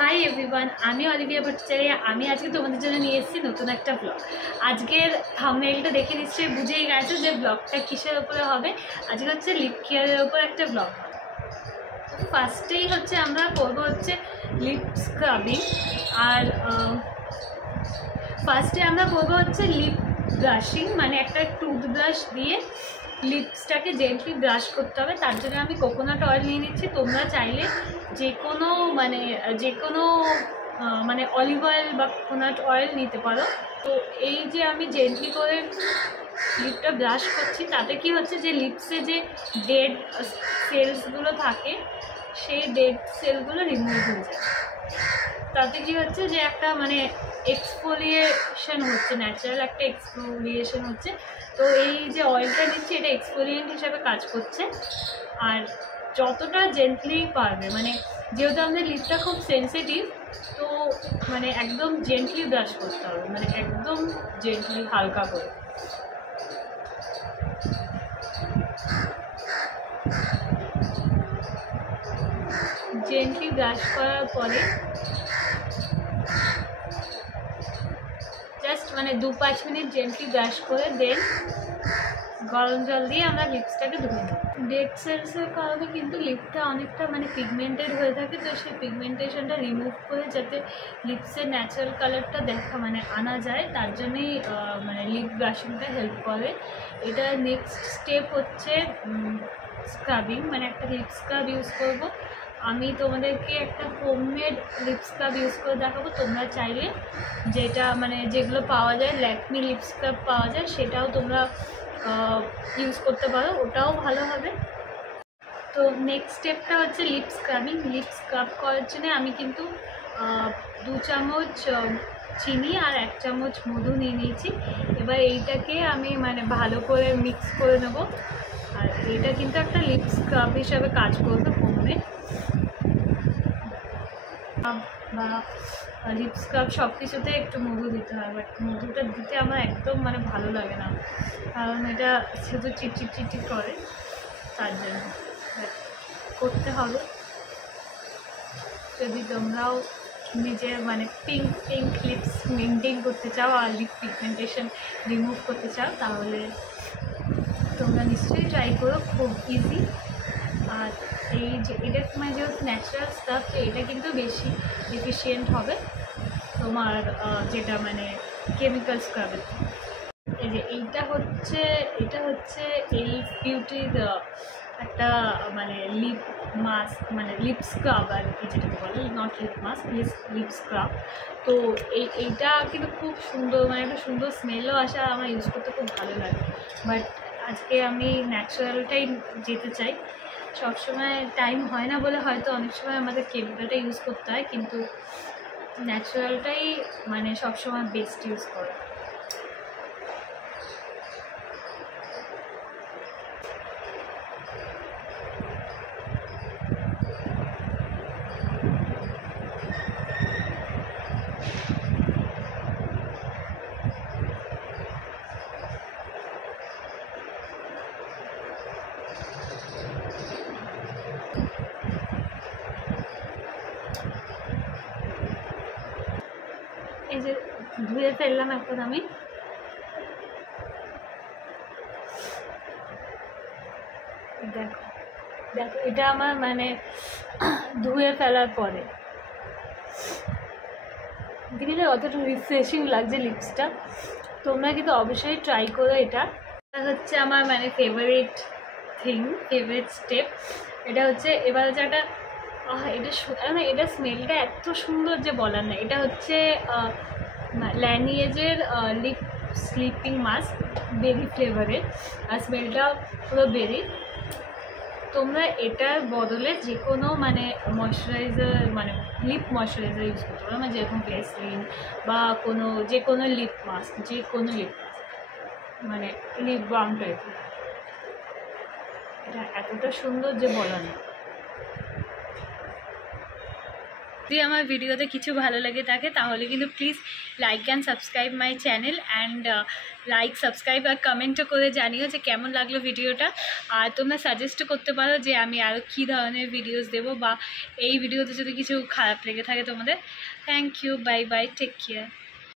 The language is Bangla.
হাই এভরিওয়ান, আমি অলিভিয়া ভট্টাচার্য। আমি আজকে তোমাদের জন্য নিয়ে এসেছি নতুন একটা ব্লগ। আজকের থাম্বনেইলটা দেখে নিশ্চয়ই বুঝেই গেছো যে ব্লগটা কিসের উপরে হবে। আজকে হচ্ছে লিপ কেয়ারের উপর একটা ব্লগ হবে। ফার্স্টেই হচ্ছে আমরা করবো হচ্ছে লিপ স্ক্রাবিং, আর ফার্স্টে আমরা করবো হচ্ছে লিপ ব্রাশিং, মানে একটা টুথব্রাশ দিয়ে লিপসটাকে জেন্টলি ব্রাশ করতে হবে। তার জন্য আমি কোকোনাট অয়েল নিয়ে নিচ্ছি। তোমরা চাইলে যে কোনো মানে অলিভ অয়েল বা কোকোনাট অয়েল নিতে পারো। তো এই যে আমি জেন্টলি করে লিপটা ব্রাশ করছি, তাতে কি হচ্ছে যে লিপসে যে ডেড সেলসগুলো থাকে সেই ডেড সেলগুলো রিমুভ হয়ে যায়। তাতে কি হচ্ছে যে একটা মানে এক্সফোলিয়েশন হচ্ছে, ন্যাচারাল একটা এক্সফোলিয়েশন হচ্ছে। তো এই যে অয়েলটা নিচ্ছি এটা এক্সফোলিয়েন্ট হিসাবে কাজ করছে। আর যতটা জেন্টলি পারবে, মানে যেহেতু আমাদের লিপটা খুব সেন্সিটিভ, তো মানে একদম জেন্টলি ব্রাশ করতে হবে, মানে একদম জেন্টলি হালকা করে। জেন্টলি ব্রাশ করার পরে জাস্ট মানে 2-5 মিনিট জেন্টলি ব্রাশ করে দেন গরম জল দিয়ে আমরা লিপসটাকে ধুয়ে নেব। ডেড সেলসের কারণে কিন্তু লিপটা অনেকটা মানে পিগমেন্টেড হয়ে থাকে। তো সেই পিগমেন্টেশনটা রিমুভ করে যাতে লিপসের ন্যাচারাল কালারটা আনা যায়, তার জন্যই মানে লিপ ব্রাশিংটা হেল্প করে। এটা নেক্সট স্টেপ হচ্ছে স্ক্রাবিং, মানে একটা লিপ স্ক্রাব ইউজ করব। আমি তোমাদেরকে একটা হোমমেড লিপ স্ক্রাব ইউজ করে দেখাবো। তোমরা চাইলে যেগুলো পাওয়া যায়, ল্যাকমি লিপ স্ক্রাব পাওয়া যায়, সেটাও তোমরা ইউজ করতে পারো, ওটাও ভালো হবে। তো নেক্সট স্টেপটা হচ্ছে লিপ স্ক্রাবিং। লিপ স্ক্রাব করার জন্য আমি কিন্তু 2 চামচ চিনি আর 1 চামচ মধু নিয়ে নিয়েছি। এবার এইটাকে আমি মানে ভালো করে মিক্স করে নেব। আর এটা কিন্তু একটা লিপ স্ক্রাব হিসাবে কাজ করবে হোমে বা লিপ স্ক্রাব সব কিছুতে একটু মধু দিতে হয়। বাট মধুটা দিতে আমার একদম মানে ভালো লাগে না, কারণ এটা শুধু চিটচিট করে, তার জন্য করতে হবে। যদি তোমরাও নিজের মানে পিঙ্ক লিপস মেনটেন করতে চাও আর লিপ পিগমেন্টেশন রিমুভ করতে চাও, তাহলে তোমরা নিশ্চয়ই ট্রাই করো, খুব ইজি। আর এই যে এটা মানে যেহেতু ন্যাচারাল স্টাফ, তো এটা কিন্তু বেশি এফিশিয়েন্ট হবে তোমার যেটা মানে কেমিক্যাল স্ক্রাবের। এই যে এটা হচ্ছে এই বিউটির একটা মানে লিপ মাস্ক, মানে লিপ স্ক্রাব আর কি, যেটাকে বলে not lip mask, lip scrub. তো এইটা কিন্তু খুব সুন্দর, মানে একটা সুন্দর স্মেলও আসে, আর আমার ইউজ করতে খুব ভালো লাগে। বাট আজকে আমি ন্যাচারালটাই যেতে চাই। সবসময় টাইম হয় না বলে হয়তো অনেক সময় আমাদের কেমিক্যালটা ইউজ করতে হয়, কিন্তু ন্যাচারালটাই মানে সবসময় বেস্ট ইউজ করে। এই যে ধুয়ে ফেললাম এখন আমি। দেখো এটা আমার মানে ধুয়ে ফেলার পরে দেখলে অতটা রিফ্রেশিং লাগছে লিপসটা। তোমরা কিন্তু অবশ্যই ট্রাই করো। এটা হচ্ছে আমার মানে ফেভারিট স্টেপ। এটা হচ্ছে এবার হচ্ছে একটা এটা স্মেলটা এত সুন্দর যে বলার না। এটা হচ্ছে ল্যানিয়েজের লিপ স্লিপিং মাস্ক, বেরি ফ্লেভারের, আর স্মেলটা পুরো বেরি। তোমরা এটার বদলে যে কোনো মানে ময়শ্চারাইজার, মানে লিপ ময়শ্চারাইজার ইউজ করতে পারো, মানে যেরকম ভ্যাসলিন বা যে কোনো লিপ মাস্ক, মানে লিপ বাম টাইপের। এটা এতটা সুন্দর যে বলা না। যদি আমার ভিডিওতে কিছু ভালো লাগে থাকে তাহলে কিন্তু please like and subscribe my channel and like subscribe আর কমেন্টও করে জানিও যে কেমন লাগলো ভিডিওটা। আর তোমরা সাজেস্টও করতে পারো যে আমি আরও কী ধরনের ভিডিওস দেবো, বা এই ভিডিওতে যদি কিছু খারাপ লেগে থাকে তোমাদের। Thank you, bye bye, take care.